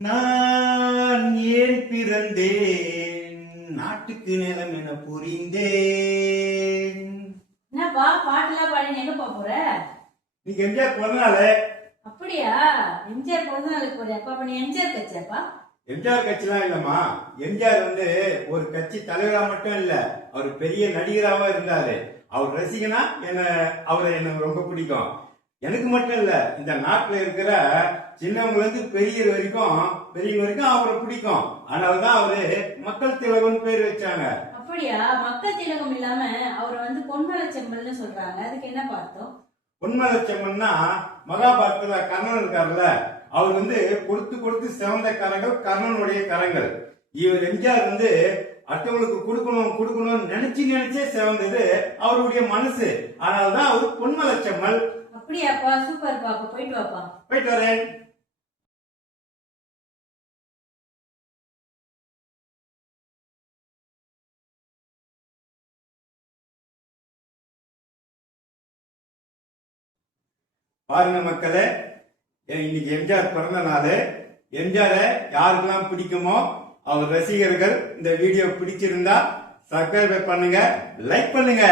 நான் ஏன் பிறந்தேன் நாட்டுக்கு நிலம் என புரிந்தேன். என்னப்பா பாட்டுலாம் பாடி எங்க போற? நீங்க எம்ஜிஆர் பிறந்தனால. அப்படியா? எம்ஜிஆர் பிறந்த நாளுக்கு போறியா? அப்பா நீ எம்ஜிஆர் கட்சியாப்பா? எம்ஜிஆர் கட்சிலாம் இல்லம்மா. எம்ஜிஆர் ஒரு கட்சி தலைவரா மட்டும் இல்ல, அவர் பெரிய நடிகராவா இருந்தாரு. அவர் ரசிகனா அவரை எனக்கு ரொம்ப பிடிக்கும். எனக்கு மட்டும் இல்ல, இந்த நாட்டுல இருக்கிற சின்னவங்க இருந்து பெரியவங்க வரைக்கும் அவரை பிடிக்கும். அதனாலதான் அவரு மக்கள் திலகம்னு பேர் வச்சாங்க. அப்படியா? மக்கள் திலகம் இல்லாம அவரை பொன்மலை செம்மல்னு சொல்றாங்க, அதுக்கு என்ன பார்த்தோம்? பொன்மலை செம்மல்னா மகாபாரதத்துல கர்ணன் இருக்காருல்ல, அவர் கொடுத்து கொடுத்து சிறந்த கரங்கள் கர்ணனுடைய கரங்கள். இவர் எம்ஜிஆர் அடுத்தவங்களுக்கு கொடுக்கணும் கொடுக்கணும்னு நினைச்சே சிறந்தது அவருடைய மனசு. அதனாலதான் அவர் பொன்மலை செம்மல். அப்படியாப்பா? சூப்பர்ப்பா. அப்ப போயிட்டு வாப்பா. போயிட்டு வரேன். பாருங்க மக்களே, இன்னைக்கு எம்ஜிஆர் பிறந்த நாள். எம்ஜிஆர யாருக்கெல்லாம் பிடிக்குமோ அவர் ரசிகர்கள் இந்த வீடியோ பிடிச்சிருந்தா சப்ஸ்கிரைப் பண்ணுங்க, லைக் பண்ணுங்க.